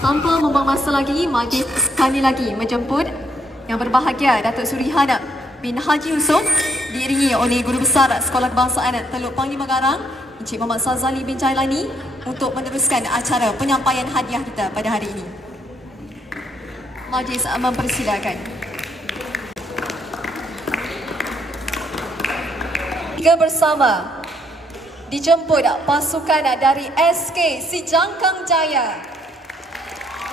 Tanpa membuang masa lagi, majlis sekali lagi menjemput yang berbahagia Datuk Surihana bin Haji Yusof diiringi oleh Guru Besar Sekolah Kebangsaan Teluk Panglima Garang Encik Muhammad Sazali bin Jailani untuk meneruskan acara penyampaian hadiah kita pada hari ini. Majlis mempersilakan. Tiga bersama dijemput pasukan dari SK Si Jangkang Jaya.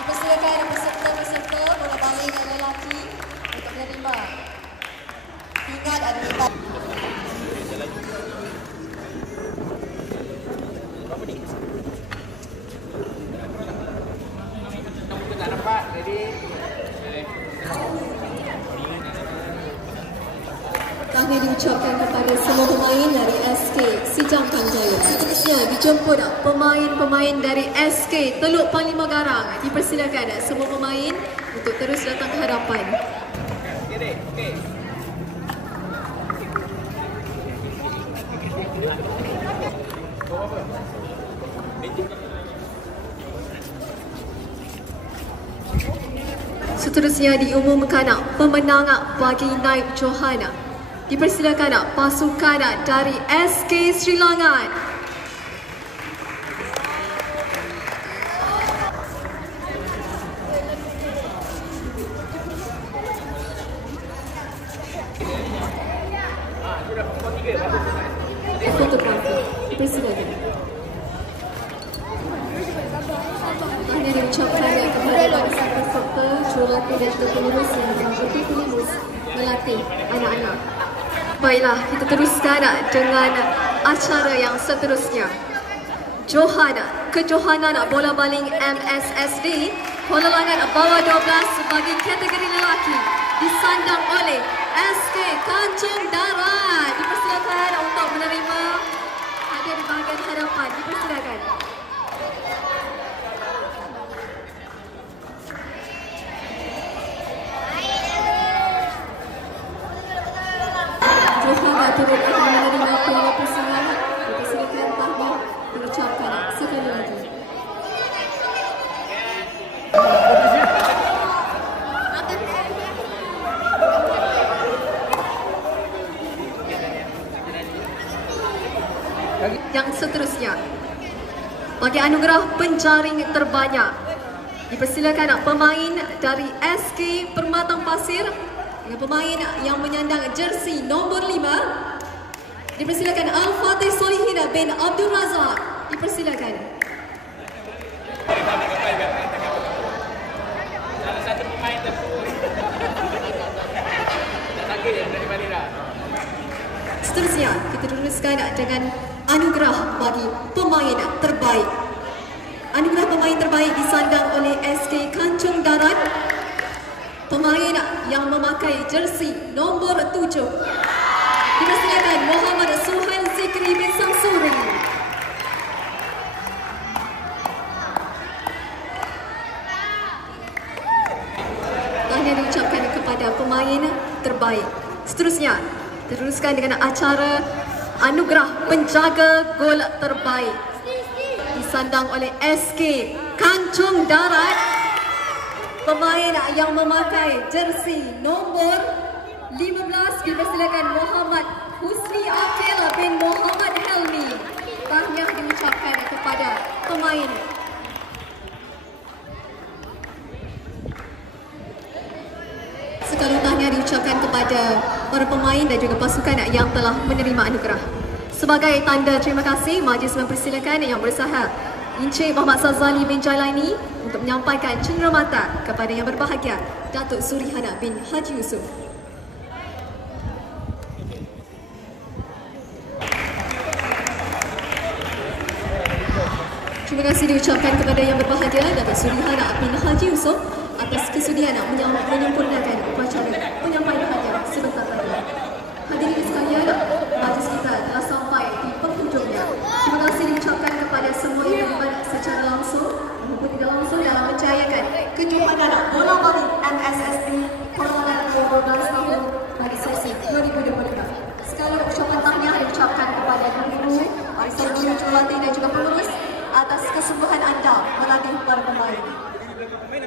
Dipersilakan peserta-peserta bola baling lelaki untuk menerima. Ingat ada lipat. Tak nampak, jadi tahniah diucapkan kepada semua pemain dari SK Si Jangkang Jaya. Seterusnya dijemput pemain-pemain dari SK Teluk Panglima Garang. Dipersilakan semua pemain untuk terus datang ke hadapan. okey. Seterusnya diumumkan pemenang bagi naib Johana. Dipersilakan pasukan dari SK Sri Langan. Fotografi. Dipersilakan. Tahniah diucapkan kepada peserta, jurulatih dan juga pengurus yang bertugas melatih anak-anak. Baiklah, kita teruskan dengan acara yang seterusnya. Kejohanan bola baling MSSD Kuala Langat bawah 12 sebagai kategori lelaki disandang oleh SK Kancung Darat. Dipersilakan untuk menerima hadiah di bahagian hadapan. Dipersilakan. Johana turut menerima piala personal. Dipersilakan tahniah diucapkan sekali lagi. Yang seterusnya, bagi anugerah penjaring terbanyak, dipersilakan pemain dari SK Permatang Pasir dengan pemain yang menyandang jersey nombor 5. Dipersilakan Al-Fatih Solihin bin Abdul Razak. Dipersilakan. salah satu pemain Seterusnya, kita teruskan dengan anugerah bagi pemain terbaik. Anugerah pemain terbaik disandang oleh SK Kancung Darat. Pemain yang memakai jersey nombor 7. Dipersilakan Muhammad Suhail Zikri bin Samsuri. Tahniah diucapkan kepada pemain terbaik. Seterusnya, teruskan dengan acara anugerah penjaga gol terbaik disandang oleh SK Kancung Darat. Pemain yang memakai jersey nombor 15 dipersilakan Muhammad Husni Akil bin Muhammad Helmi. Tahniah diucapkan kepada pemain. Sekali tahniah diucapkan kepada para pemain dan juga pasukan yang telah menerima anugerah. Sebagai tanda terima kasih, majlis mempersilakan yang bersahab Encik Muhammad Sazali bin Jailani untuk menyampaikan cenderamata kepada yang berbahagia Datuk Surihana bin Haji Yusof. Terima kasih diucapkan kepada yang berbahagia Datuk Surihana bin Haji Yusof atas kesudian menyempurnakan upacara penyampaian hadiah sebentar tadi. Hadirin sekalian, majlis kita telah sampai di penghujungnya. Terima kasih diucapkan kepada semua yang terlibat secara langsung maupun tidak langsung dalam menjayakan kejohanan bola baling MSSD Kuala Langat 12 tahun bagi sesi 2025. Sekali ucapan tahniah diucapkan kepada guru, barisan guru, jurulatih dan juga pengurus atas kesungguhan anda melatih para pemain. beberapa pemain